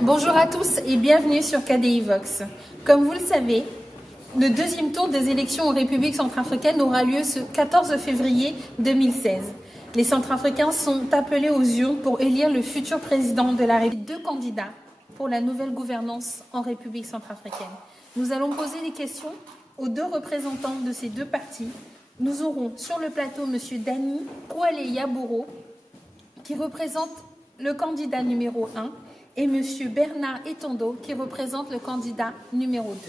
Bonjour à tous et bienvenue sur KDI Vox. Comme vous le savez, le deuxième tour des élections en République centrafricaine aura lieu ce 14 février 2016. Les Centrafricains sont appelés aux urnes pour élire le futur président de la République. Deux candidats pour la nouvelle gouvernance en République centrafricaine. Nous allons poser des questions aux deux représentants de ces deux partis. Nous aurons sur le plateau M. Dani Kouale Yaburo, qui représente le candidat numéro 1, et M. Bernard Etondo, qui représente le candidat numéro 2.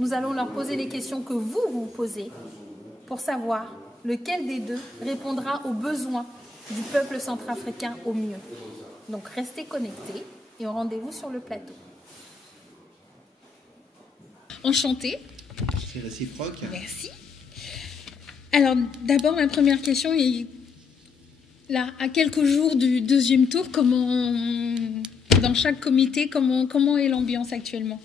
Nous allons leur poser les questions que vous vous posez pour savoir lequel des deux répondra aux besoins du peuple centrafricain au mieux. Donc restez connectés et au rendez-vous sur le plateau. Enchantée. C'est réciproque. Merci. Alors d'abord, ma première question est là, à quelques jours du deuxième tour, dans chaque comité, comment est l'ambiance actuellement?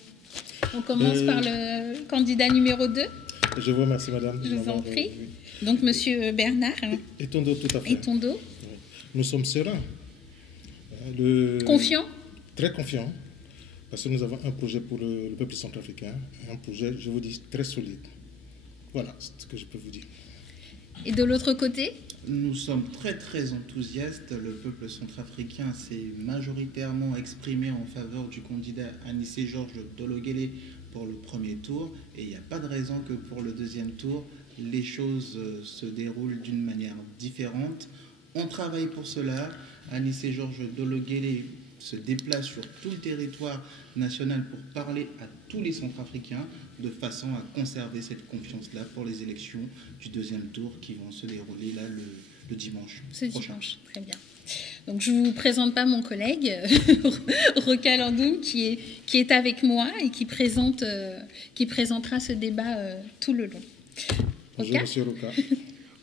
On commence par le candidat numéro 2. Je vous remercie, madame. Je vous en prie. Donc, monsieur Bernard. Etondo, tout à fait. Etondo. Nous sommes sereins. Confiants? Très confiants. Parce que nous avons un projet pour le peuple centrafricain. Un projet, je vous dis, très solide. Voilà ce que je peux vous dire. Et de l'autre côté? Nous sommes très enthousiastes. Le peuple centrafricain s'est majoritairement exprimé en faveur du candidat Anissé Georges Dologuélé pour le premier tour. Et il n'y a pas de raison que pour le deuxième tour, les choses se déroulent d'une manière différente. On travaille pour cela. Anissé Georges Dologuélé se déplace sur tout le territoire national pour parler à tous les Centrafricains de façon à conserver cette confiance-là pour les élections du deuxième tour qui vont se dérouler là le dimanche prochain. Dimanche, très bien. Donc je ne vous présente pas mon collègue Roka Landoum qui est avec moi et qui présentera ce débat tout le long. Bonjour monsieur Roka.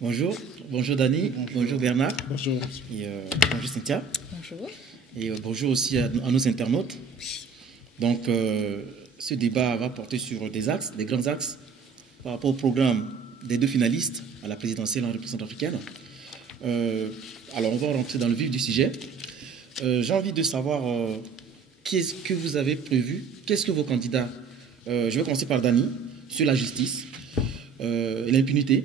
Bonjour Dani, bonjour Bernard. Bonjour. Et bonjour Cynthia. Bonjour. Et bonjour aussi à nos internautes. Donc, ce débat va porter sur des grands axes, par rapport au programme des deux finalistes à la présidentielle en République centrafricaine. Alors, on va rentrer dans le vif du sujet. J'ai envie de savoir qu'est-ce que vous avez prévu, qu'est-ce que vos candidats... je vais commencer par Dani, sur la justice et l'impunité.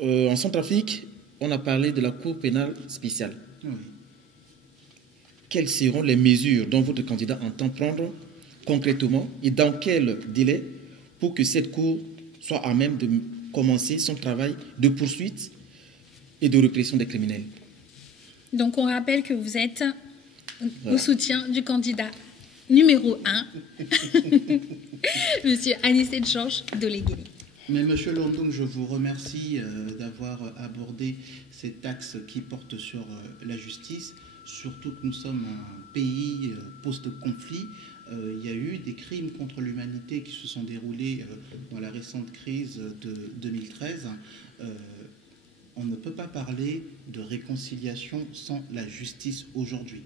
En Centrafrique, on a parlé de la Cour pénale spéciale. Oui. Quelles seront les mesures dont votre candidat entend prendre concrètement et dans quel délai pour que cette Cour soit à même de commencer son travail de poursuite et de répression des criminels? Donc on rappelle que vous êtes au soutien du candidat numéro 1, monsieur Anissé Georges Dologuélé. Mais monsieur Landoum, je vous remercie d'avoir abordé cet axe qui porte sur la justice, surtout que nous sommes un pays post-conflit. Il y a eu des crimes contre l'humanité qui se sont déroulés dans la récente crise de 2013. On ne peut pas parler de réconciliation sans la justice aujourd'hui.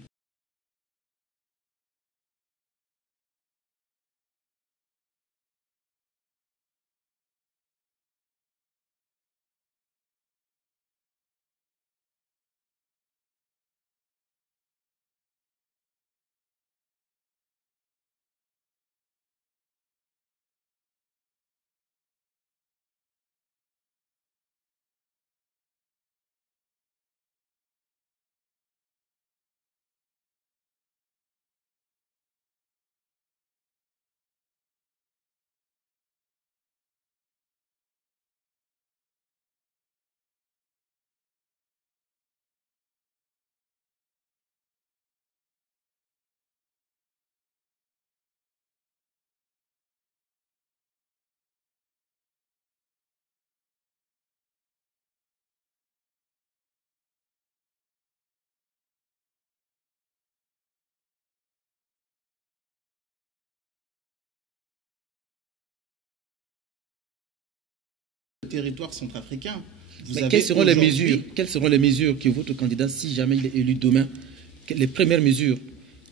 Territoire centrafricain. Quelles seront les mesures que votre candidat, si jamais il est élu demain, les premières mesures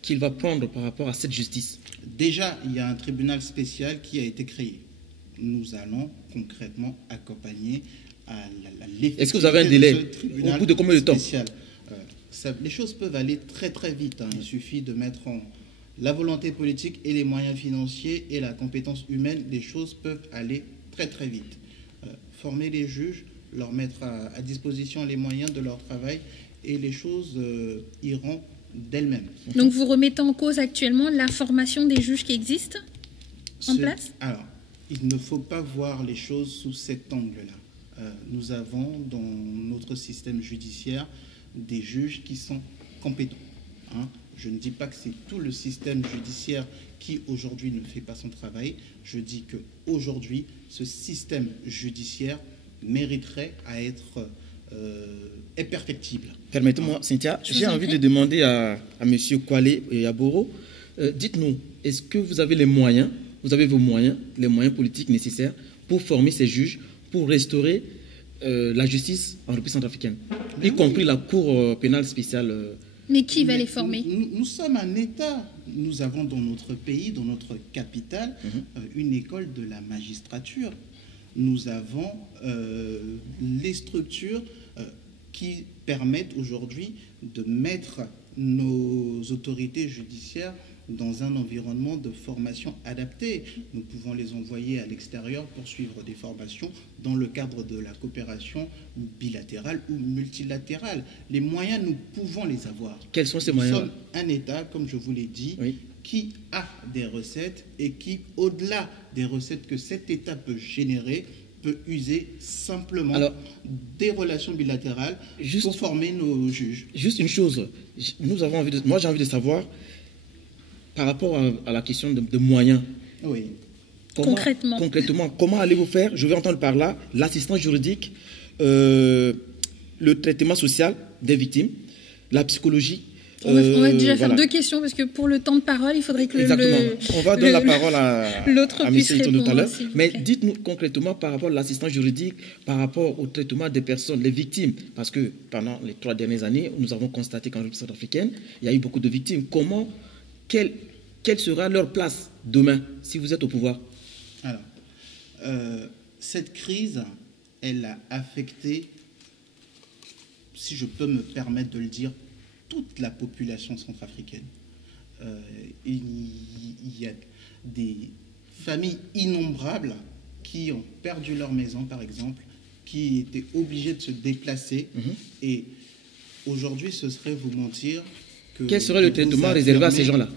qu'il va prendre par rapport à cette justice? Déjà, il y a un tribunal spécial qui a été créé. Nous allons concrètement accompagner à l'efficacité. Est-ce que vous avez un délai? Au bout de combien de temps? les choses peuvent aller très très vite. Il suffit de mettre en la volonté politique et les moyens financiers et la compétence humaine. Les choses peuvent aller très très vite. Former les juges, leur mettre à disposition les moyens de leur travail et les choses iront d'elles-mêmes. Donc vous remettez en cause actuellement la formation des juges qui existent en place? Alors, il ne faut pas voir les choses sous cet angle-là. Nous avons dans notre système judiciaire des juges qui sont compétents. Je ne dis pas que c'est tout le système judiciaire qui aujourd'hui ne fait pas son travail. Je dis qu'aujourd'hui, ce système judiciaire mériterait à être est perfectible. Permettez-moi, Cynthia, j'ai envie de demander à M. Kwale et à Boro, dites-nous, est-ce que vous avez les moyens, vous avez vos moyens, les moyens politiques nécessaires pour former ces juges, pour restaurer la justice en République centrafricaine, y compris la Cour pénale spéciale. Mais qui va les former? Nous sommes un État. Nous avons dans notre pays, dans notre capitale, une école de la magistrature. Nous avons les structures qui permettent aujourd'hui de mettre nos autorités judiciaires dans un environnement de formation adapté. Nous pouvons les envoyer à l'extérieur pour suivre des formations dans le cadre de la coopération bilatérale ou multilatérale. Les moyens, nous pouvons les avoir. Quels sont ces moyens? Nous sommes un État, comme je vous l'ai dit, qui a des recettes et qui, au-delà des recettes que cet État peut générer, peut user simplement des relations bilatérales pour former nos juges. Juste une chose, moi j'ai envie de savoir, par rapport à la question de moyens, concrètement, comment allez-vous faire? Je vais entendre par là l'assistance juridique, le traitement social des victimes, la psychologie. On va déjà faire deux questions parce que pour le temps de parole, il faudrait que on va donner la parole à puisse répondre tout à l'heure. Mais dites-nous concrètement par rapport à l'assistance juridique, par rapport au traitement des personnes, les victimes, parce que pendant les 3 dernières années, nous avons constaté qu'en République centrafricaine, il y a eu beaucoup de victimes. Quelle sera leur place demain si vous êtes au pouvoir? Alors, cette crise, elle a affecté, si je peux me permettre de le dire, toute la population centrafricaine. Il y a des familles innombrables qui ont perdu leur maison, par exemple, qui étaient obligées de se déplacer. Et aujourd'hui, ce serait vous mentir que... Quel serait le traitement réservé à ces gens-là?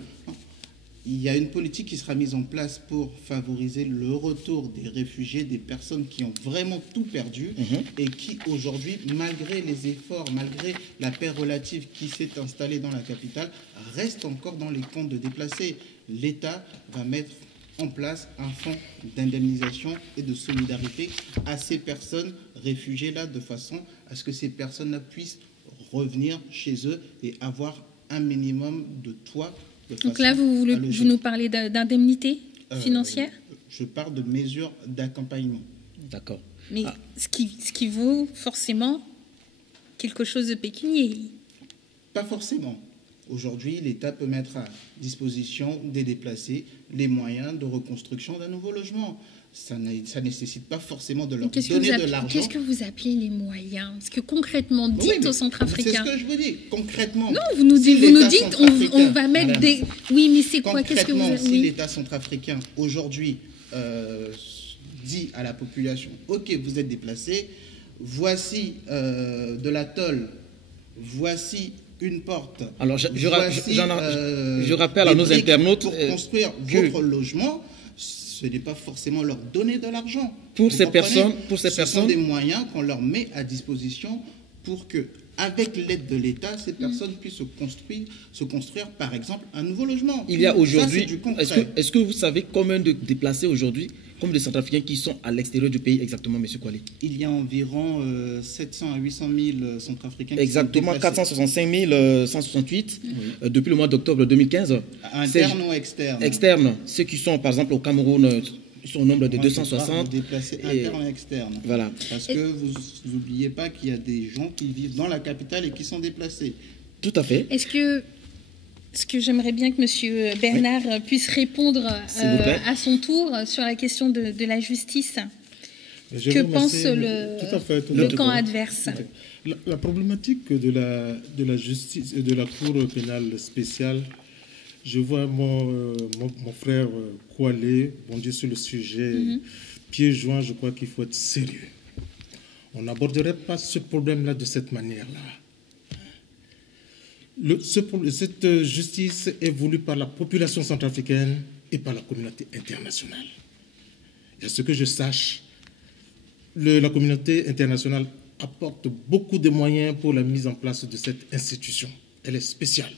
Il y a une politique qui sera mise en place pour favoriser le retour des réfugiés, des personnes qui ont vraiment tout perdu et qui aujourd'hui, malgré les efforts, malgré la paix relative qui s'est installée dans la capitale, restent encore dans les camps de déplacés. L'État va mettre en place un fonds d'indemnisation et de solidarité à ces personnes réfugiées-là, de façon à ce que ces personnes-là puissent revenir chez eux et avoir un minimum de toit. Donc là, vous nous parlez d'indemnité financière? Je parle de mesures d'accompagnement. D'accord. Mais ce qui vaut forcément quelque chose de pécunier? Pas forcément. Aujourd'hui, l'État peut mettre à disposition des déplacés les moyens de reconstruction d'un nouveau logement. Ça ne nécessite pas forcément de leur donner de l'argent. Qu'est-ce que vous appelez les moyens? Parce que concrètement, dites aux Centrafricains. C'est ce que je vous dis, concrètement. Non, vous nous dites, on va mettre des... Oui, mais c'est quoi? Qu'est-ce que vous avez... Si l'État centrafricain, aujourd'hui, dit à la population, OK, vous êtes déplacés, voici de la tôle, voici une porte. Alors, je rappelle à nos internautes... Pour construire votre logement... Ce n'est pas forcément leur donner de l'argent. Pour ces personnes, ce sont des moyens qu'on leur met à disposition pour que, avec l'aide de l'État, ces personnes puissent se construire, par exemple, un nouveau logement. Il y a aujourd'hui, est-ce que vous savez combien de déplacés aujourd'hui, combien de Centrafricains qui sont à l'extérieur du pays exactement, M. Kwale? Il y a environ 700 à 800 000 Centrafricains exactement, 465 168 depuis le mois d'octobre 2015. Internes ou externes? Externes. Ceux qui sont, par exemple, au Cameroun, sont au nombre de 260. Déplacés internes et externes. Voilà. Parce que vous n'oubliez pas qu'il y a des gens qui vivent dans la capitale et qui sont déplacés. Tout à fait. Est-ce que j'aimerais bien que M. Bernard puisse répondre à son tour sur la question de la justice? Je Que vous remercie. pense Tout le à fait. camp adverse? La problématique de la justice et de la Cour pénale spéciale, je vois mon frère Koualé bondir sur le sujet, pieds joints, je crois qu'il faut être sérieux. On n'aborderait pas ce problème-là de cette manière-là. Cette justice est voulue par la population centrafricaine et par la communauté internationale. Et à ce que je sache, la communauté internationale apporte beaucoup de moyens pour la mise en place de cette institution. Elle est spéciale.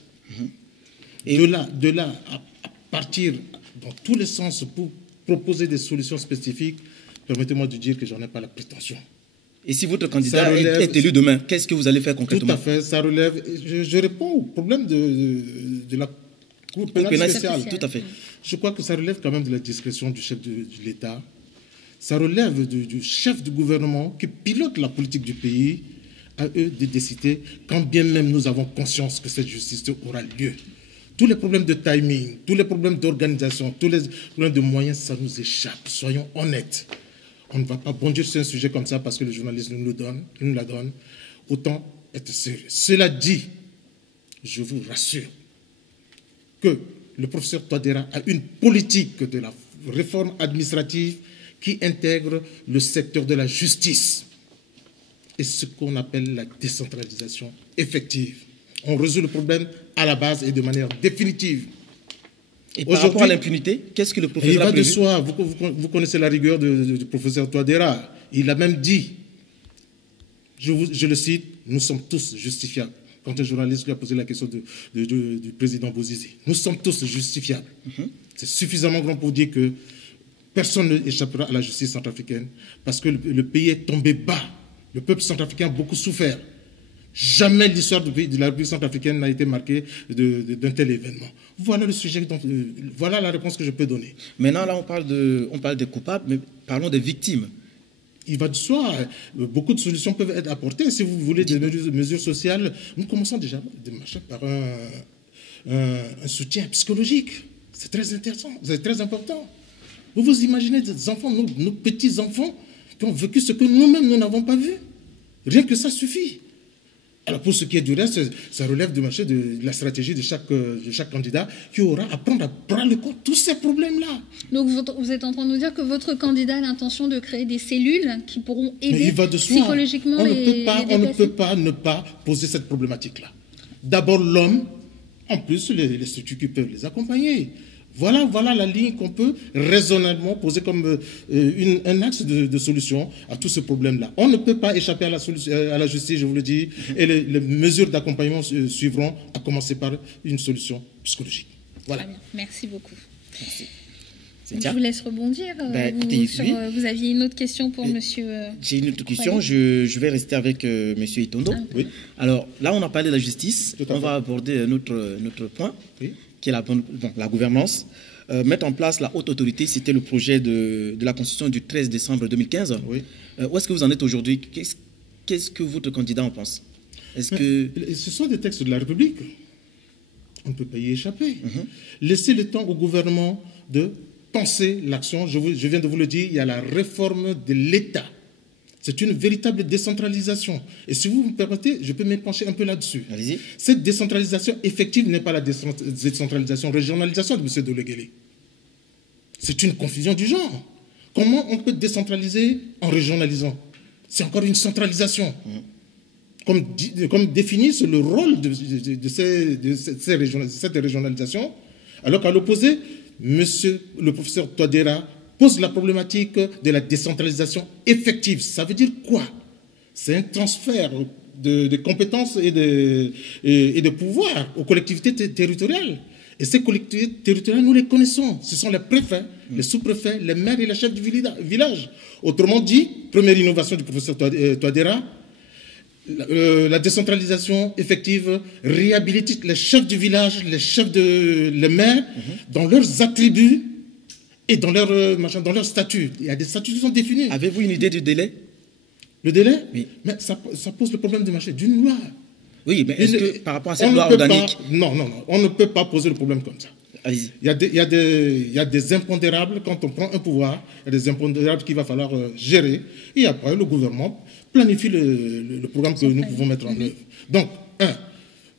Et de là à partir dans tous les sens pour proposer des solutions spécifiques, permettez-moi de dire que je n'en ai pas la prétention. Et si votre candidat est élu demain, qu'est-ce que vous allez faire concrètement? Tout à fait, ça relève. Je réponds au problème de la Cour pénale spéciale. Tout à fait. Je crois que ça relève quand même de la discrétion du chef de l'État. Ça relève du chef du gouvernement qui pilote la politique du pays, à eux de décider, quand bien même nous avons conscience que cette justice aura lieu. Tous les problèmes de timing, tous les problèmes d'organisation, tous les problèmes de moyens, ça nous échappe. Soyons honnêtes. On ne va pas bondir sur un sujet comme ça parce que le journaliste nous la donne. Autant être sérieux. Cela dit, je vous rassure que le professeur Touadéra a une politique de la réforme administrative qui intègre le secteur de la justice et ce qu'on appelle la décentralisation effective. On résout le problème à la base et de manière définitive. Et par rapport à l'impunité, qu'est-ce que le professeur a prévu? Il va de soi, vous connaissez la rigueur du professeur Touadéra. Il a même dit, je le cite, nous sommes tous justifiables. Quand un journaliste lui a posé la question du président Bouzizi, nous sommes tous justifiables. C'est suffisamment grand pour dire que personne n'échappera à la justice centrafricaine parce que le pays est tombé bas. Le peuple centrafricain a beaucoup souffert. Jamais l'histoire de la République centrafricaine n'a été marquée d'un tel événement. Voilà le sujet, voilà la réponse que je peux donner. Maintenant, là, on parle des coupables, mais parlons des victimes. Il va de soi, beaucoup de solutions peuvent être apportées. Si vous voulez des mesures sociales, nous commençons déjà de marcher par un soutien psychologique. C'est très intéressant, c'est très important. Vous vous imaginez des enfants, nos petits-enfants, qui ont vécu ce que nous-mêmes, nous n'avons pas vu. Rien que ça suffit. Alors pour ce qui est du reste, ça relève du marché de la stratégie de chaque candidat qui aura à prendre à bras le corps tous ces problèmes-là. Donc vous êtes en train de nous dire que votre candidat a l'intention de créer des cellules qui pourront aider psychologiquement les On ne peut pas ne pas poser cette problématique-là. D'abord l'homme, en plus les structures qui peuvent les accompagner. Voilà la ligne qu'on peut raisonnablement poser comme un axe de solution à tout ce problème-là. On ne peut pas échapper à la justice, je vous le dis, et les mesures d'accompagnement suivront, à commencer par une solution psychologique. Voilà. Très bien. Merci beaucoup. Merci. Je vous laisse rebondir. Vous aviez une autre question pour monsieur... J'ai une autre question. Je vais rester avec monsieur Itondo. Oui. Alors, là, on a parlé de la justice. On va aborder un autre point. Oui. Qui est la gouvernance. Mettre en place la haute autorité, c'était le projet de la Constitution du 13 décembre 2015. Oui. Où est-ce que vous en êtes aujourd'hui? Qu'est-ce que votre candidat en pense? Ce sont des textes de la République. On ne peut pas y échapper. Laissez le temps au gouvernement de penser l'action. Je viens de vous le dire, il y a la réforme de l'État. C'est une véritable décentralisation. Et si vous me permettez, je peux m'épancher un peu là-dessus. Allez-y. Cette décentralisation effective n'est pas la décentralisation, régionalisation de M. Dologuélé. C'est une confusion du genre. Comment on peut décentraliser en régionalisant? C'est encore une centralisation. Comme définit le rôle de cette régionalisation, alors qu'à l'opposé, le professeur Touadéra pose la problématique de la décentralisation effective. Ça veut dire quoi? C'est un transfert de compétences et de pouvoirs aux collectivités territoriales. Et ces collectivités territoriales, nous les connaissons. Ce sont les préfets, les sous-préfets, les maires et les chefs du village. Autrement dit, première innovation du professeur Touadéra, la décentralisation effective réhabilite les chefs du village, les maires, dans leurs attributs et dans leur statut. Il y a des statuts qui sont définis. Avez-vous une idée du délai? Le délai? Oui. Mais ça pose le problème du marché d'une loi. Oui, mais est-ce que par rapport à cette loi organique... Non, on ne peut pas poser le problème comme ça. Allez-y. Il y a des impondérables. Quand on prend un pouvoir, il y a des impondérables qu'il va falloir gérer. Et après, le gouvernement planifie le programme que nous pouvons mettre en œuvre. Donc,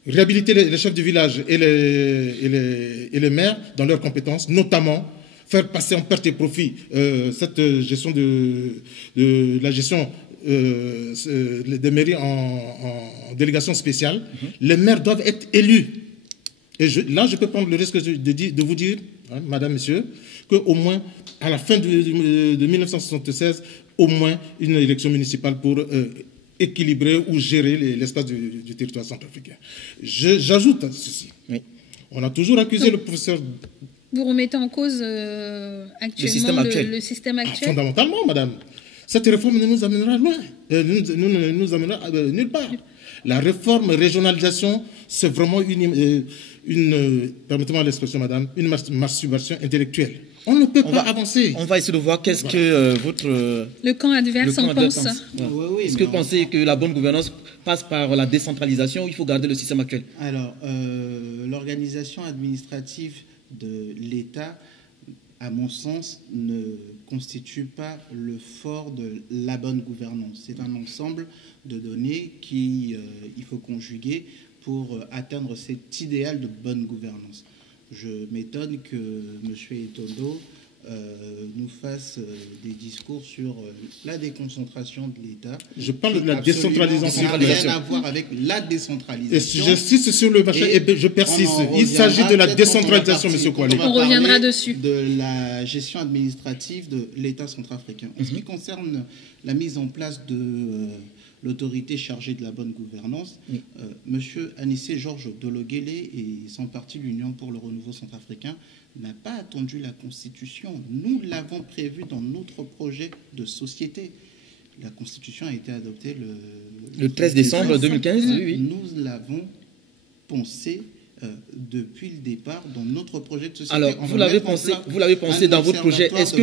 réhabiliter les chefs du village et les maires dans leurs compétences, notamment faire passer en perte et profit cette gestion la gestion des mairies en délégation spéciale. Les maires doivent être élus. Et là, je peux prendre le risque de vous dire, hein, madame, monsieur, qu'au moins, à la fin de 1976, au moins une élection municipale pour équilibrer ou gérer l'espace du territoire centrafricain. J'ajoute à ceci. Oui. On a toujours accusé le professeur... Vous remettez en cause actuellement le système actuel? Fondamentalement, madame. Cette réforme ne nous amènera loin, nous amènera nulle part. La réforme régionalisation, c'est vraiment permettez-moi l'expression, madame, une masturbation intellectuelle. On ne peut pas avancer. On va essayer de voir qu'est-ce que le camp adverse en pense. Oui, est-ce que vous pensez que la bonne gouvernance passe par la décentralisation ou il faut garder le système actuel? Alors, l'organisation administrative de l'État, à mon sens, ne constitue pas le fort de la bonne gouvernance. C'est un ensemble de données qu'il faut conjuguer pour atteindre cet idéal de bonne gouvernance. Je m'étonne que M. Etondo nous fasse des discours sur la déconcentration de l'État. Je parle de la décentralisation. Ça n'a rien à voir avec la décentralisation. Et j'insiste sur le machin et je persiste. Il s'agit de la décentralisation, M. Koualé. On reviendra dessus. De la gestion administrative de l'État centrafricain. En ce qui concerne la mise en place de l'autorité chargée de la bonne gouvernance, M. Anissé Georges Dologuele et son parti l'Union pour le renouveau centrafricain n'a pas attendu la Constitution. Nous l'avons prévu dans notre projet de société. La Constitution a été adoptée le 13 décembre 2015. Oui. Nous l'avons pensé depuis le départ dans notre projet de société. Alors, vous l'avez pensé dans votre projet. Est-ce que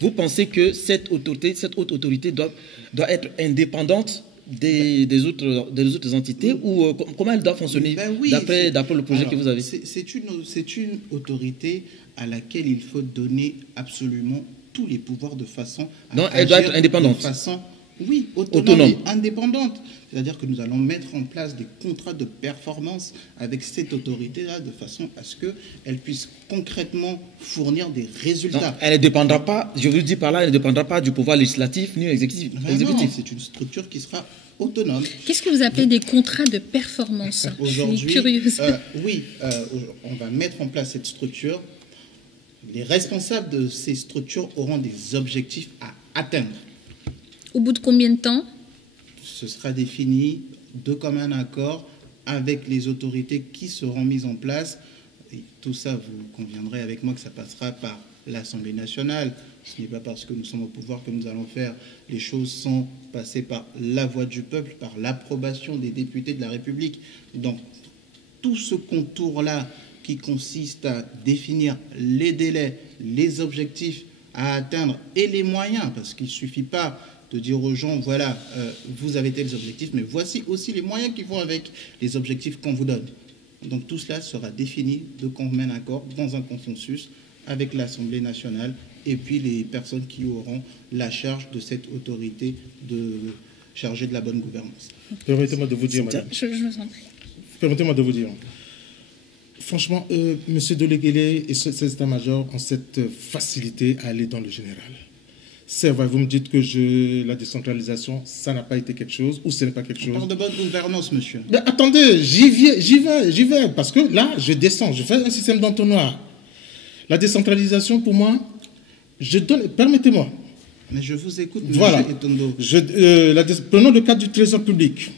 vous pensez que cette haute autorité doit être indépendante des autres entités ou comment elle doit fonctionner d'après le projet que vous avez? C'est une autorité à laquelle il faut donner absolument tous les pouvoirs de façon à donc elle doit être indépendante. De façon, oui, autonome. Et indépendante. C'est-à-dire que nous allons mettre en place des contrats de performance avec cette autorité-là de façon à ce qu'elle puisse concrètement fournir des résultats. Donc, elle ne dépendra pas, je vous le dis par là, elle ne dépendra pas du pouvoir législatif ni exécutif. Non, c'est une structure qui sera autonome. Qu'est-ce que vous appelez des contrats de performance? Aujourd'hui, je suis curieuse. On va mettre en place cette structure. Les responsables de ces structures auront des objectifs à atteindre. Au bout de combien de temps? Ce sera défini de commun accord avec les autorités qui seront mises en place. Et tout ça, vous conviendrez avec moi que ça passera par l'Assemblée nationale. Ce n'est pas parce que nous sommes au pouvoir que nous allons faire les choses sans passer par la voix du peuple, par l'approbation des députés de la République. Donc, tout ce contour-là qui consiste à définir les délais, les objectifs à atteindre et les moyens, parce qu'il ne suffit pas de dire aux gens, voilà, vous avez tels objectifs, mais voici aussi les moyens qui vont avec les objectifs qu'on vous donne. Donc tout cela sera défini de commun accord dans un consensus avec l'Assemblée nationale et puis les personnes qui auront la charge de cette autorité chargée de la bonne gouvernance. Permettez-moi de vous dire, madame. Je vous en prie. Permettez-moi de vous dire. Franchement, M. Dologuele et ses états-majors ont cette facilité à aller dans le général. C'est vrai, vous me dites que la décentralisation, ça n'a pas été quelque chose ou ce n'est pas quelque chose. On parle de bonne gouvernance, monsieur. Mais attendez, j'y vais, parce que là, je descends, je fais un système d'entonnoir. La décentralisation, pour moi, permettez-moi. Mais je vous écoute, monsieur voilà. Etondo. Prenons le cas du trésor public.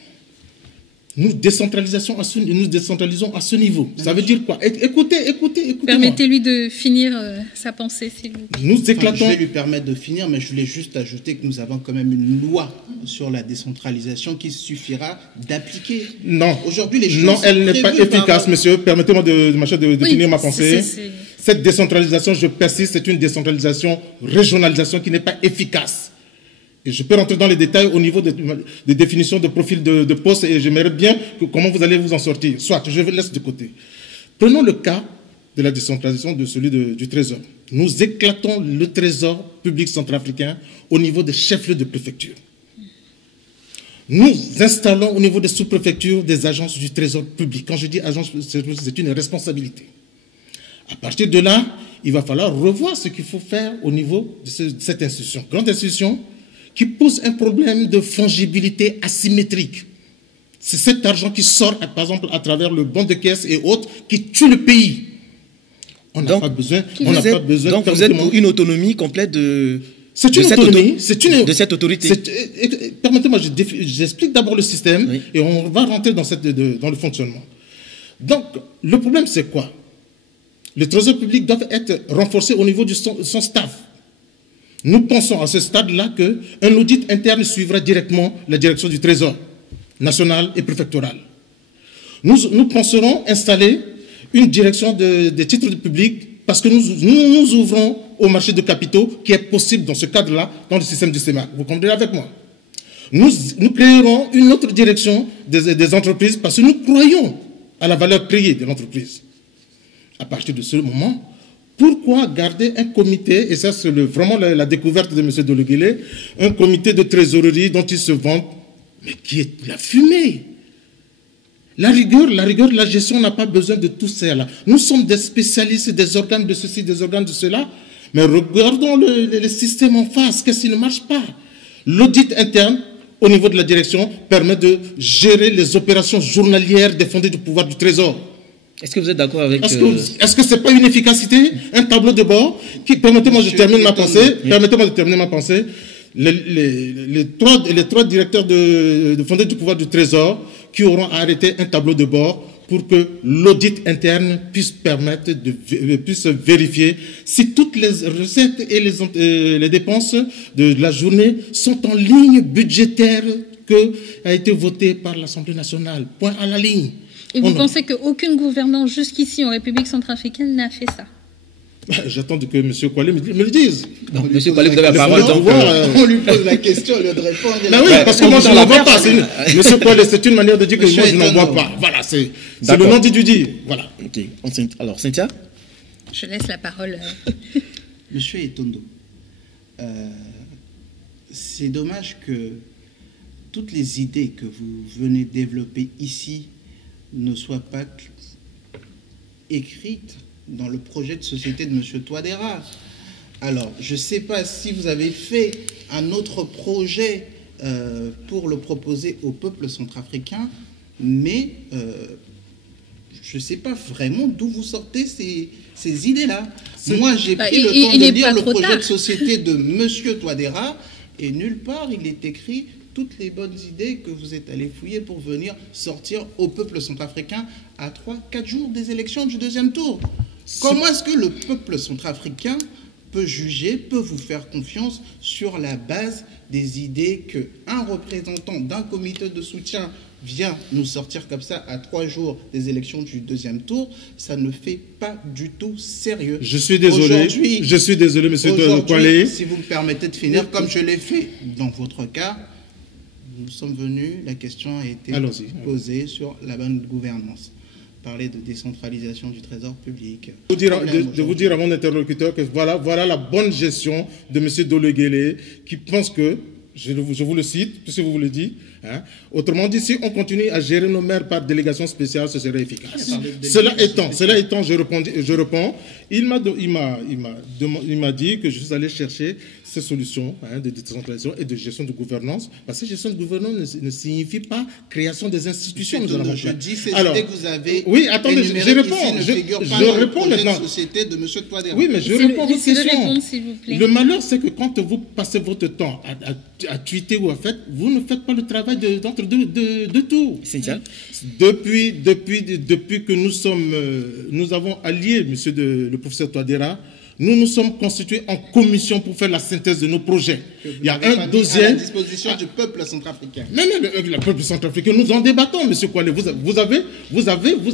Nous décentralisons à ce niveau. Ça veut dire quoi? Écoutez. Permettez-lui de finir sa pensée, s'il vous plaît. Nous éclatons. Je vais lui permettre de finir, mais je voulais juste ajouter que nous avons quand même une loi sur la décentralisation qui suffira d'appliquer. Non. Aujourd'hui, les choses non, elle n'est pas efficace, monsieur. Permettez-moi de finir ma pensée. Cette décentralisation, je persiste, c'est une décentralisation, régionalisation qui n'est pas efficace. Et je peux rentrer dans les détails au niveau des définitions de profil de poste et j'aimerais bien comment vous allez vous en sortir. Soit, je laisse de côté. Prenons le cas de la décentralisation de celui du Trésor. Nous éclatons le Trésor public centrafricain au niveau des chefs-lieux de préfecture. Nous installons au niveau des sous-préfectures des agences du Trésor public. Quand je dis agences, c'est une responsabilité. À partir de là, il va falloir revoir ce qu'il faut faire au niveau de cette institution. Grande institution qui pose un problème de fongibilité asymétrique. C'est cet argent qui sort, par exemple, à travers le bon de caisse et autres, qui tue le pays. On n'a pas besoin. Donc vous êtes pour une autonomie complète de cette autorité. Permettez-moi, j'explique d'abord le système, oui, et on va rentrer dans le fonctionnement. Donc, le problème, c'est quoi? Le Trésor public doit être renforcé au niveau de son staff. Nous pensons à ce stade-là qu'un audit interne suivra directement la direction du Trésor national et préfectoral. Nous penserons installer une direction des titres publics parce que nous ouvrons au marché de capitaux qui est possible dans ce cadre-là, dans le système du CEMAC. Vous comprenez avec moi? Nous créerons une autre direction des entreprises parce que nous croyons à la valeur créée de l'entreprise. À partir de ce moment, pourquoi garder un comité, et ça c'est vraiment la découverte de M. Dologuélé, un comité de trésorerie dont il se vante, mais qui est la fumée. La rigueur, la gestion n'a pas besoin de tout ça. Nous sommes des spécialistes, des organes de ceci, des organes de cela, mais regardons le système en face, qu'est-ce qui ne marche pas? L'audit interne, au niveau de la direction, permet de gérer les opérations journalières des fondés du pouvoir du Trésor. Est-ce que vous êtes d'accord avec... Est-ce que ce n'est pas une efficacité? Un tableau de bord qui... Permettez-moi de terminer ma pensée. Les trois directeurs de fondés du pouvoir du Trésor qui auront arrêté un tableau de bord pour que l'audit interne puisse puisse vérifier si toutes les recettes et les dépenses de la journée sont en ligne budgétaire que a été votée par l'Assemblée nationale. Point à la ligne. Et vous pensez qu'aucune gouvernance jusqu'ici en République centrafricaine n'a fait ça? J'attends que M. Koualé me le dise. Donc, M. Koualé, vous avez la parole. On lui pose la question, il doit répondre. Ben oui, parce que moi, je n'en vois pas. M. Koualé, c'est une manière de dire que moi, je n'en vois pas. Voilà, c'est le nom du dit. Voilà. Ok. Alors, Cynthia? Je laisse la parole. Monsieur Etondo, c'est dommage que toutes les idées que vous venez développer ici ne soient pas écrites dans le projet de société de M. Touadéra. Alors, je ne sais pas si vous avez fait un autre projet pour le proposer au peuple centrafricain, mais je ne sais pas vraiment d'où vous sortez ces idées-là. Moi, j'ai pris le temps de lire le projet de société de M. Touadéra, et nulle part il est écrit toutes les bonnes idées que vous êtes allés fouiller pour venir sortir au peuple centrafricain à 3-4 jours des élections du deuxième tour. Comment est-ce que le peuple centrafricain peut juger, peut vous faire confiance sur la base des idées qu'un représentant d'un comité de soutien vient nous sortir comme ça à 3 jours des élections du deuxième tour? Ça ne fait pas du tout sérieux. Je suis désolé, monsieur Koualé. Si vous me permettez de finir, comme je l'ai fait dans votre cas, nous sommes venus, la question a été posée sur la bonne gouvernance. Parler de décentralisation du trésor public. De vous dire à mon interlocuteur que voilà la bonne gestion de M. Dologuélé qui pense que, je vous le cite, puisque vous le dites, hein, autrement dit, si on continue à gérer nos maires par délégation spéciale, ce serait efficace. Cela étant, je réponds, il m'a dit que je suis allé chercher ces solutions de décentralisation et de gestion de gouvernance, parce que gestion de gouvernance ne signifie pas création des institutions. Je dis ces idées que vous avez. Oui, attendez, je réponds. Je réponds maintenant. De société de M. Touadéra. Oui, mais je réponds à votre question. S'il vous plaît. Le malheur, c'est que quand vous passez votre temps à tweeter ou à faire, vous ne faites pas le travail d'entre deux tours. Depuis que nous avons allié le professeur Touadéra, nous nous sommes constitués en commission pour faire la synthèse de nos projets. Il y a un dossier à la disposition du peuple centrafricain. Non, le peuple centrafricain, nous en débattons, M. Koualé. Vous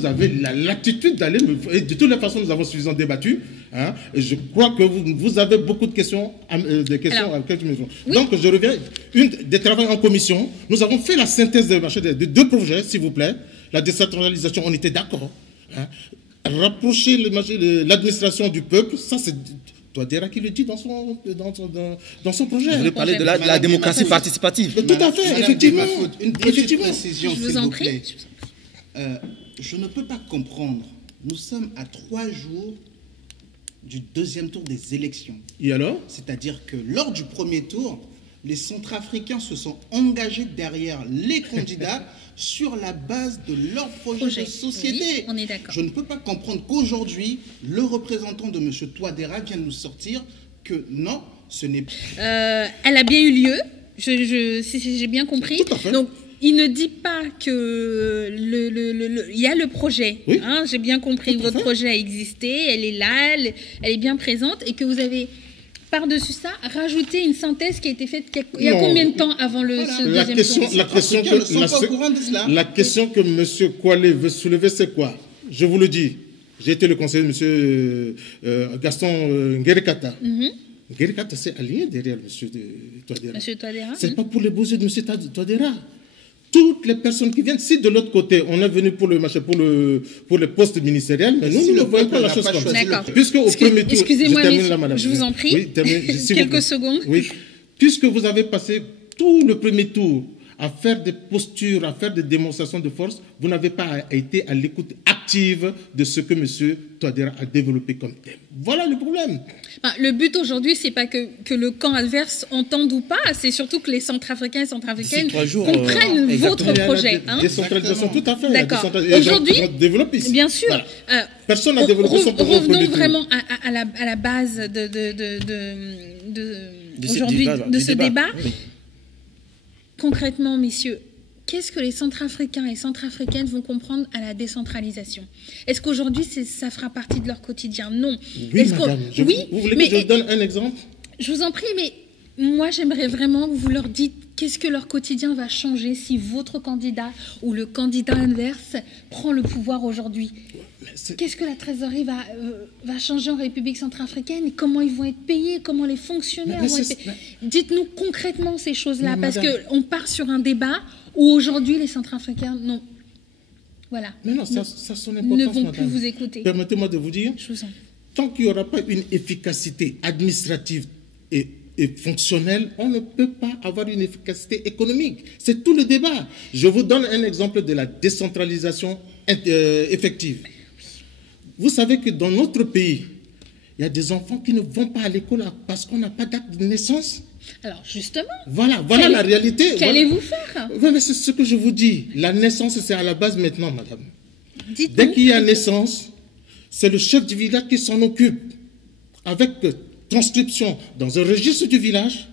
avez la latitude d'aller... De toutes les façons, nous avons suffisamment débattu. Hein, et je crois que vous avez beaucoup de questions, à quelques minutes. Oui. Donc, je reviens. Des travaux en commission, nous avons fait la synthèse de deux projets, s'il vous plaît. La décentralisation, on était d'accord. Hein. rapprocher l'administration du peuple, ça c'est Touadéra qui le dit dans son projet. Je voulais parler de la démocratie participative. Tout à fait, effectivement. Une petite précision, je vous en prie. Je ne peux pas comprendre. Nous sommes à 3 jours du deuxième tour des élections. Et alors? C'est-à-dire que lors du premier tour, les Centrafricains se sont engagés derrière les candidats sur la base de leur projet de société. Oui, on est d'accord. Je ne peux pas comprendre qu'aujourd'hui, le représentant de M. Touadéra vienne nous sortir que non, ce n'est pas... Elle a bien eu lieu, si j'ai bien compris. Tout à fait. Donc, il ne dit pas que il y a le projet. Oui. Hein, j'ai bien compris. Votre projet a existé, elle est là, elle est bien présente, et que vous avez, par-dessus ça, rajouté une synthèse qui a été faite il y a combien de temps avant ce deuxième tour? La question que M. Koualé veut soulever, c'est quoi? Je vous le dis. J'ai été le conseiller de M. Gaston Ngerekata. Ngerekata s'est allié derrière M. Touadéra. M. Touadéra. Ce n'est pas pour les beaux yeux de M. Touadéra. Toutes les personnes qui viennent, si de l'autre côté, on est venu pour le poste ministériel, mais nous ne voyons pas la chose comme ça. D'accord. Puisque au premier tour, excusez-moi, madame. Je vous en prie. Oui, quelques secondes. Oui. Puisque vous avez passé tout le premier tour à faire des postures, à faire des démonstrations de force, vous n'avez pas été à l'écoute active de ce que M. Touadéra a développé comme thème. Voilà le problème. Le but aujourd'hui, c'est pas que le camp adverse entende ou pas, c'est surtout que les Centrafricains et Centrafricaines comprennent votre projet. Décentralisation, tout à fait. D'accord. Aujourd'hui, bien sûr. Voilà. Personne n'a développé son projet. Revenons vraiment à la base de ce débat. Oui. Concrètement, messieurs, qu'est-ce que les Centrafricains et Centrafricaines vont comprendre à la décentralisation? Est-ce qu'aujourd'hui, ça fera partie de leur quotidien? Non. Oui, madame. Vous voulez que je donne un exemple? Je vous en prie, mais moi, j'aimerais vraiment que vous leur dites qu'est-ce que leur quotidien va changer si votre candidat ou le candidat inverse prend le pouvoir aujourd'hui. Qu'est-ce que la trésorerie va changer en République centrafricaine? Comment ils vont être payés? Comment les fonctionnaires vont être payés? Dites-nous concrètement ces choses-là, parce qu'on part sur un débat où aujourd'hui les Centrafricains Mais non, ça son importance, ne vont madame. plus vous écouter. Permettez-moi de vous dire, Je vous en prie. tant qu'il n'y aura pas une efficacité administrative et fonctionnelle, on ne peut pas avoir une efficacité économique. C'est tout le débat. Je vous donne un exemple de la décentralisation effective. Vous savez que dans notre pays, il y a des enfants qui ne vont pas à l'école parce qu'on n'a pas d'acte de naissance. Alors, justement, Voilà la réalité. Qu'allez-vous faire? Oui, mais c'est ce que je vous dis. La naissance, c'est à la base maintenant, madame. Dites-nous. Dès qu'il y a naissance, c'est le chef du village qui s'en occupe, avec transcription dans un registre du village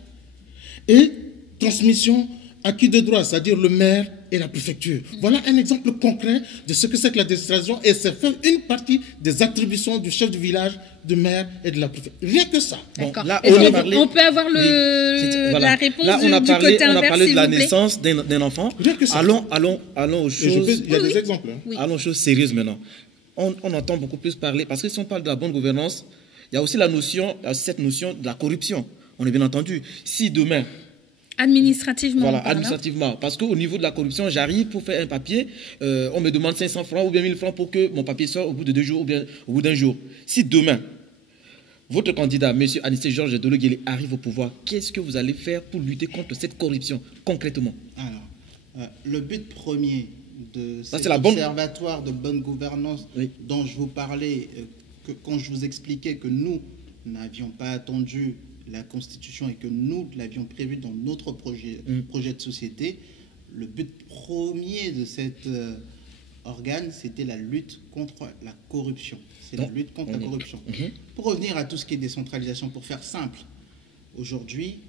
et transmission à qui de droit, c'est-à-dire le maire et la préfecture. Voilà un exemple concret de ce que c'est que la décentralisation, et c'est faire une partie des attributions du chef du village, du maire et de la préfecture. Rien que ça. D'accord. Là, on peut avoir la réponse du côté inverse, on a parlé de la s'il vous plaît. naissance d'un enfant. Rien que ça. Allons aux choses. Il y a des exemples. Hein. Oui. Allons aux choses sérieuses maintenant. On entend beaucoup plus parler, parce que si on parle de la bonne gouvernance, il y a aussi cette notion de la corruption. On est bien entendu. Si demain, Administrativement. voilà, on parle, administrativement. Parce qu'au niveau de la corruption, j'arrive pour faire un papier, on me demande 500 francs ou bien 1000 francs pour que mon papier sorte au bout de 2 jours ou bien au bout d'un jour. Si demain, votre candidat, M. Anicet-Georges Dologuélé, arrive au pouvoir, qu'est-ce que vous allez faire pour lutter contre cette corruption, concrètement? Alors, le but premier de cet c'est la observatoire de bonne gouvernance Oui. dont je vous parlais, quand je vous expliquais que nous n'avions pas attendu la Constitution et que nous l'avions prévu dans notre projet de société, le but premier de cet organe, c'était la lutte contre la corruption. C'est la lutte contre la corruption. Pour revenir à tout ce qui est décentralisation, pour faire simple, aujourd'hui,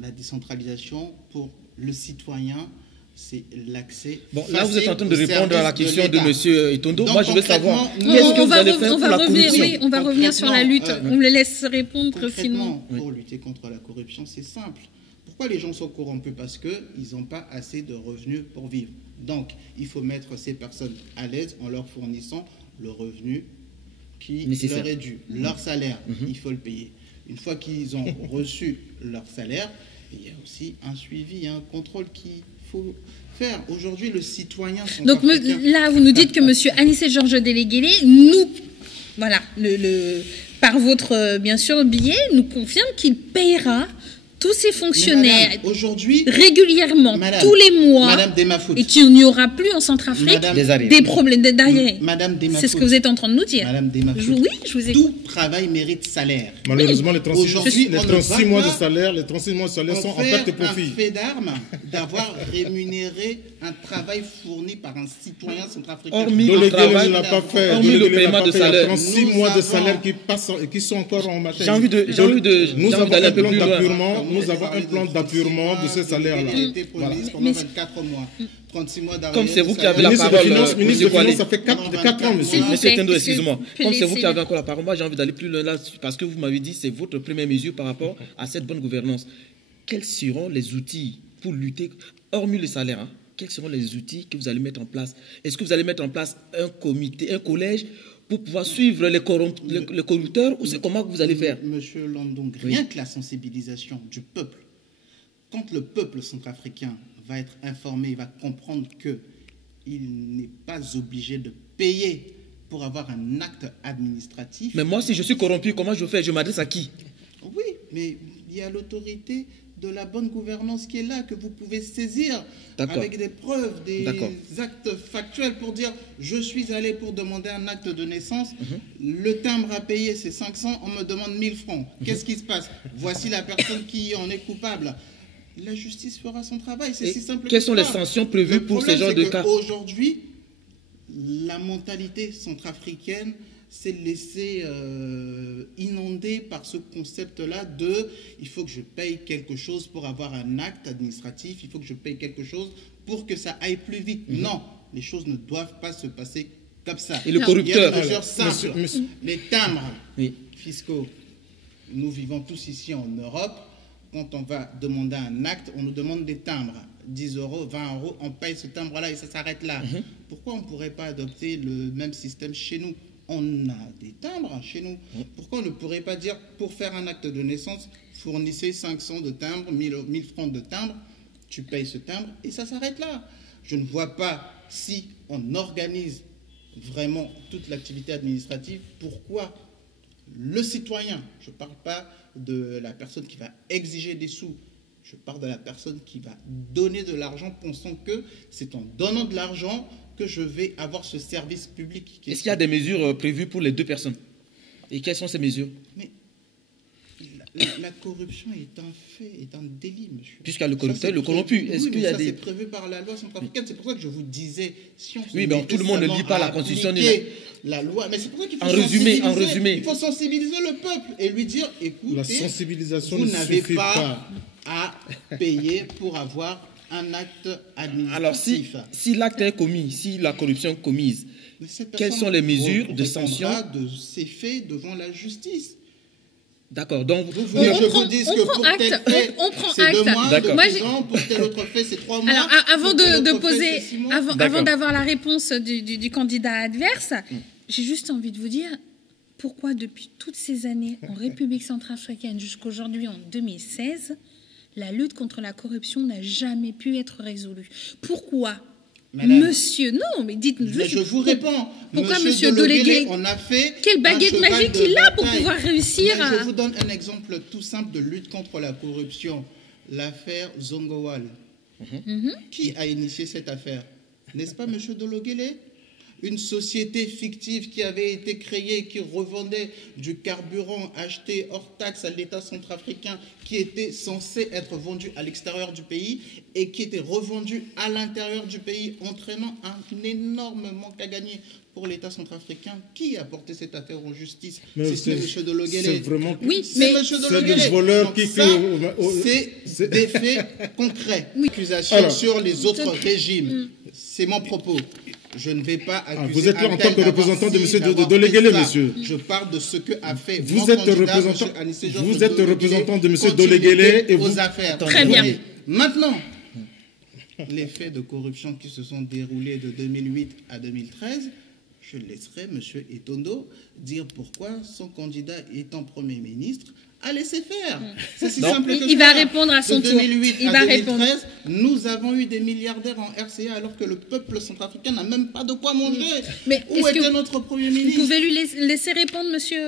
la décentralisation pour le citoyen, c'est l'accès. Bon, là, vous êtes en train de répondre à la question de M. Etondo. Donc, moi, je veux savoir Non, qu'est-ce que vous allez faire pour la corruption. Oui, on va revenir sur la lutte. On le laisse répondre Concrètement, sinon. pour lutter contre la corruption, c'est simple. Pourquoi les gens sont corrompus? Parce qu'ils n'ont pas assez de revenus pour vivre. Donc, il faut mettre ces personnes à l'aise en leur fournissant le revenu qui leur est dû. Leur salaire, il faut le payer. Une fois qu'ils ont reçu leur salaire, il y a aussi un suivi, un contrôle qu'il faut faire. Aujourd'hui, le citoyen Donc centrafricain... là, vous nous dites que M. Anissé Georges Déléguélé, nous, voilà, par votre, bien sûr, billet, nous confirme qu'il payera tous ces fonctionnaires aujourd'hui, régulièrement, tous les mois, Madame Demafout, et qu'il n'y aura plus en Centrafrique des problèmes d'arriérés. C'est ce que vous êtes en train de nous dire. Madame Demafout, oui, je vous ai... Tout travail mérite salaire. Malheureusement, les 36 mois de salaire, sont en perte de profit. On fait un fait d'armes d'avoir rémunéré un travail fourni par un citoyen centrafricain. Hormis le travail, n'a pas fait. Hormis le paiement de salaire. 36 mois de salaire qui passent et qui sont encore en matière. J'ai envie d'aller un peu plus loin. Nous avons un plan d'appurement de ces salaires-là. Il a été police pendant 24 mois. 36 mois d'arrière. Comme c'est vous qui avez la parole, ministre des Finances, ça fait 4 ans, monsieur. Monsieur Tendo, excusez-moi. Comme c'est vous qui avez encore la parole, moi j'ai envie d'aller plus loin là, parce que vous m'avez dit c'est votre première mesure par rapport à cette bonne gouvernance. Quels seront les outils pour lutter, hormis le salaire, quels seront les outils que vous allez mettre en place? Est-ce que vous allez mettre en place un comité, un collège pour pouvoir suivre les corrupteurs, ou c'est comment que vous allez faire? Monsieur Landong, rien que la sensibilisation du peuple. Quand le peuple centrafricain va être informé, il va comprendre qu'il n'est pas obligé de payer pour avoir un acte administratif. Mais moi, si je suis corrompu, comment je fais? Je m'adresse à qui? Oui, mais il y a l'autorité de la bonne gouvernance qui est là, que vous pouvez saisir avec des preuves, des actes factuels pour dire je suis allé pour demander un acte de naissance, le timbre à payer c'est 500, on me demande 1000 francs. Qu'est-ce qui se passe? Voici la personne qui en est coupable. La justice fera son travail, c'est si simple que ça. Quelles sont les sanctions prévues pour ces genres de cas? Aujourd'hui, la mentalité centrafricaine s'est laissée inonder par ce concept-là de il faut que je paye quelque chose pour avoir un acte administratif, il faut que je paye quelque chose pour que ça aille plus vite. Non, les choses ne doivent pas se passer comme ça. Et le corrupteur? Il y a des mesures simples. Les timbres fiscaux, nous vivons tous ici en Europe. Quand on va demander un acte, on nous demande des timbres. 10 euros, 20 euros, on paye ce timbre-là et ça s'arrête là. Pourquoi on ne pourrait pas adopter le même système chez nous? On a des timbres chez nous. Pourquoi on ne pourrait pas dire, pour faire un acte de naissance, fournissez 500 de timbres, 1000 francs de timbre, tu payes ce timbre et ça s'arrête là. Je ne vois pas si on organise vraiment toute l'activité administrative, pourquoi le citoyen, je ne parle pas de la personne qui va exiger des sous, je parle de la personne qui va donner de l'argent pensant que c'est en donnant de l'argent que je vais avoir ce service public. Est-ce qu'il y a des mesures prévues pour les deux personnes? Et quelles sont ces mesures? Mais la corruption est un fait, est un délit, monsieur. Puisqu'il y a le corrupteur, le corrompu. Est-ce qu'il y a des... c'est prévu par la loi centrafricaine. C'est pour ça que je vous disais, si on tout le monde ne lit pas la Constitution ni la loi. Mais c'est pour ça qu'il faut en résumé, il faut sensibiliser le peuple et lui dire, écoutez, la sensibilisation vous ne n'avez suffit pas à payer pour avoir un acte administratif. Alors si l'acte est commis, si la corruption est commise, quelles sont les mesures de sanction de ces faits devant la justice? D'accord, donc vous voulez que je vous dise que pour tel fait, c'est 2 mois, de prison, pour tel autre fait, c'est 3 mois. Alors, avant d'avoir la réponse du candidat adverse, j'ai juste envie de vous dire pourquoi depuis toutes ces années, en République centrafricaine jusqu'aujourd'hui, en 2016, la lutte contre la corruption n'a jamais pu être résolue. Pourquoi? Madame, monsieur, non, mais dites-nous juste. Je vous réponds. Pourquoi monsieur Déléguélé, on a fait quelle baguette magique il a pour pouvoir réussir à... Je vous donne un exemple tout simple de lutte contre la corruption. L'affaire Zongowal. Qui a initié cette affaire? N'est-ce pas monsieur Déléguélé? Une société fictive qui avait été créée, qui revendait du carburant acheté hors taxe à l'État centrafricain, qui était censé être vendu à l'extérieur du pays et qui était revendu à l'intérieur du pays, entraînant un énorme manque à gagner pour l'État centrafricain. Qui a porté cette affaire en justice? C'est M. Déléguélé. C'est vraiment... Oui, c'est M. Déléguélé. C'est des voleurs qui... C'est des faits concrets. Accusation sur les autres régimes. C'est mon propos. Je ne vais pas accuser... vous êtes là en tant que représentant de M. Déléguélé, monsieur. Je parle de ce que a fait vous êtes représentant de M. Déléguélé et aux affaires. Très bien. Maintenant, les faits de corruption qui se sont déroulés de 2008 à 2013, je laisserai M. Etondo dire pourquoi son candidat étant Premier ministre a laissé faire. C'est si simple que il va répondre à son de 2008 tour. à 2013, nous avons eu des milliardaires en RCA alors que le peuple centrafricain n'a même pas de quoi manger. Mais où était notre Premier ministre? Vous pouvez lui laisser répondre, monsieur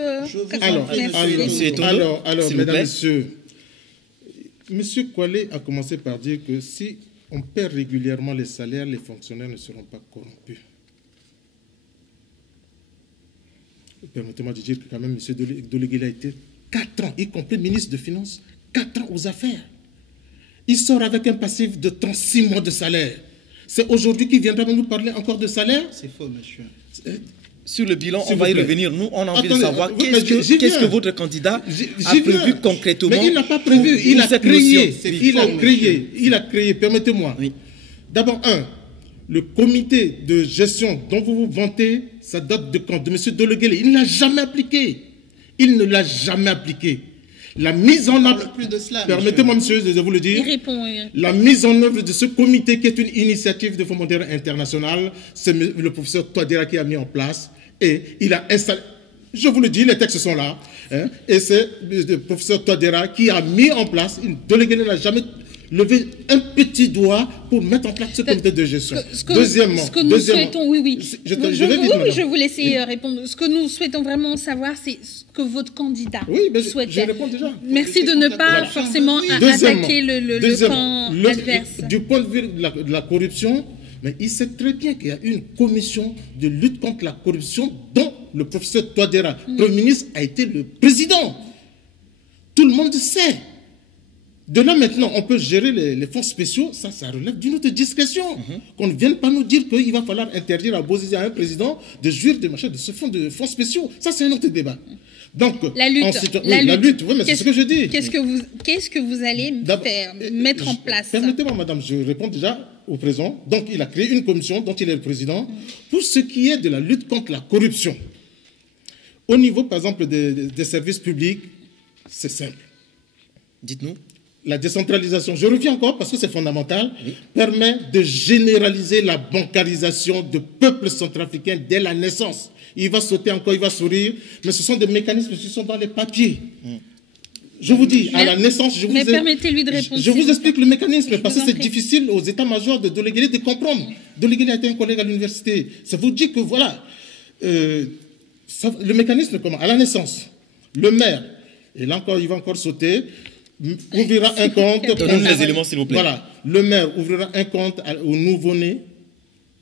Alors, mesdames, messieurs, monsieur Kwale a commencé par dire que si on perd régulièrement les salaires, les fonctionnaires ne seront pas corrompus. Permettez-moi de dire que quand même, M. Dologuélé a été 4 ans, y compris ministre de Finances, 4 ans aux affaires. Il sort avec un passif de 36 mois de salaire. C'est aujourd'hui qu'il viendra nous parler encore de salaire? C'est faux, monsieur. Sur le bilan, on va y revenir. Nous, on a envie de savoir qu'est-ce que votre candidat a prévu concrètement. Mais il n'a pas prévu, il a créé. Permettez-moi. Oui. D'abord, le comité de gestion dont vous vous vantez, ça date de quand? De M. Dologuélé. Il ne l'a jamais appliqué. Il ne l'a jamais appliqué. La mise en œuvre, permettez-moi, monsieur, de vous le dire, il répond. La mise en œuvre de ce comité, qui est une initiative de Fonds monétaire international, c'est le professeur Touadéra qui a mis en place, et il a installé, je vous le dis, les textes sont là, et c'est le professeur Touadéra qui a mis en place, Dologuélé n'a jamais levé un petit doigt pour mettre en place ce comité de gestion. Deuxièmement, nous souhaitons, je vous laisse Oui. répondre. Ce que nous souhaitons vraiment savoir, c'est ce que votre candidat souhaite. Je réponds déjà. Merci de ne pas forcément attaquer le camp adverse. Du point de vue de la corruption, mais il sait très bien qu'il y a une commission de lutte contre la corruption dont le professeur Touadéra, Premier ministre, a été le président. Tout le monde sait. De là maintenant, on peut gérer les fonds spéciaux, ça relève d'une autre discrétion. Qu'on ne vienne pas nous dire qu'il va falloir interdire à Bozizé, à un président, de jouir de ce fonds spéciaux. Ça, c'est un autre débat. Donc, la lutte, oui, mais c'est ce que je dis. Qu'est-ce que vous allez faire, mettre en place? Permettez-moi, madame, je réponds déjà au présent. Donc, il a créé une commission dont il est le président pour ce qui est de la lutte contre la corruption. Au niveau, par exemple, des services publics, c'est simple. Dites-nous. La décentralisation, je reviens encore parce que c'est fondamental, permet de généraliser la bancarisation du peuple centrafricain dès la naissance. Il va sauter encore, il va sourire, mais ce sont des mécanismes qui sont dans les papiers. Je vous dis, à la naissance, permettez-lui de répondre. Je vous explique le mécanisme, parce que c'est difficile aux états-majors de Dologuélé de comprendre. Dologuélé a été un collègue à l'université. Ça vous dit que voilà, le mécanisme comment? À la naissance, le maire, et là encore, il va encore sauter, ouvrira un compte. Donnez-nous les éléments, s'il vous plaît. Voilà, le maire ouvrira un compte au nouveau-né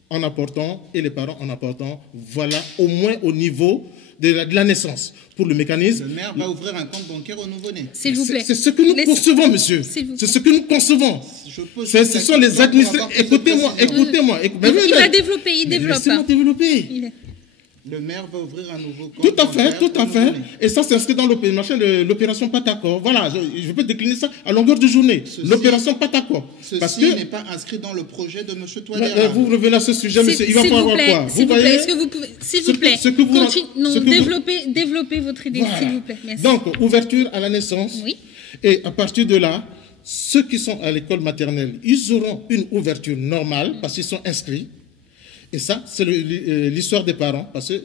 en apportant et les parents en apportant. Voilà, au moins au niveau de la naissance. Pour le mécanisme. Le maire va ouvrir un compte bancaire au nouveau-né. S'il vous plaît. C'est ce que nous concevons, monsieur. C'est ce que nous concevons. Ce sont les administrés. Écoutez-moi. Il va développer, il développe. Laissez-moi développer. Le maire va ouvrir un nouveau compte. Tout à fait. Et ça, c'est inscrit dans l'opération Patacor. Voilà, je peux décliner ça à longueur de journée. L'opération Patacor. Ceci n'est pas inscrit dans le projet de M. Touadéra. Vous revenez à ce sujet, monsieur. Il va falloir quoi? S'il vous plaît, est-ce que vous pouvez, s'il vous plaît, développez votre idée, s'il vous plaît. Merci. Donc, ouverture à la naissance. Oui. Et à partir de là, ceux qui sont à l'école maternelle, ils auront une ouverture normale parce qu'ils sont inscrits. Et ça, c'est l'histoire des parents, parce que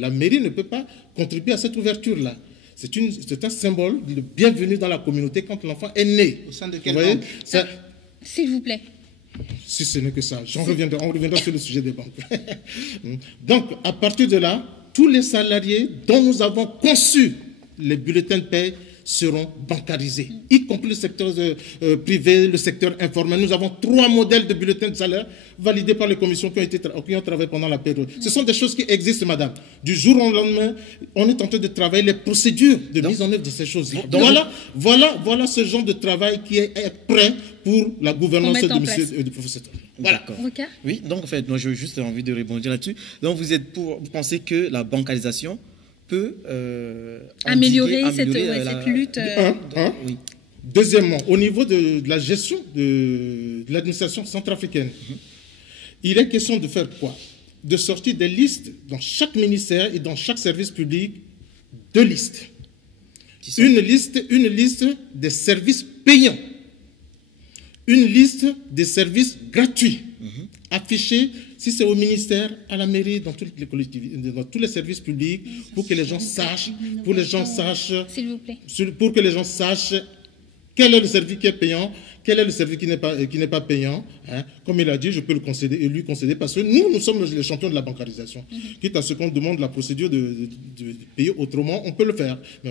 la mairie ne peut pas contribuer à cette ouverture-là. C'est un symbole de bienvenue dans la communauté quand l'enfant est né. Au sein de quelle banque? S'il vous plaît. Si ce n'est que ça, on reviendra sur le sujet des banques. Donc, à partir de là, tous les salariés dont nous avons conçu les bulletins de paie seront bancarisés, y compris le secteur privé, le secteur informel. Nous avons 3 modèles de bulletins de salaire validés par les commissions qui ont travaillé pendant la période. Ce sont des choses qui existent, madame. Du jour au lendemain, on est en train de travailler les procédures de mise en œuvre de ces choses. Voilà ce genre de travail qui est prêt pour la gouvernance du professeur. Voilà. D'accord. Oui, donc en fait, moi j'ai juste envie de rebondir là-dessus. Donc vous pensez que la bancarisation peut améliorer cette lutte. Oui. Deuxièmement, au niveau de la gestion de l'administration centrafricaine, il est question de faire quoi? De sortir des listes dans chaque ministère et dans chaque service public, 2 listes. Une liste des services payants, une liste des services gratuits, affichés Si c'est au ministère, à la mairie, dans toutes les collectivités, dans tous les services publics, pour que les gens sachent, S'il vous plaît. pour que les gens sachent quel est le service qui est payant, quel est le service qui n'est pas payant. Hein. Comme il a dit, je peux le concéder et lui concéder parce que nous sommes les champions de la bancarisation. Quitte à ce qu'on demande la procédure de payer autrement, on peut le faire. Mais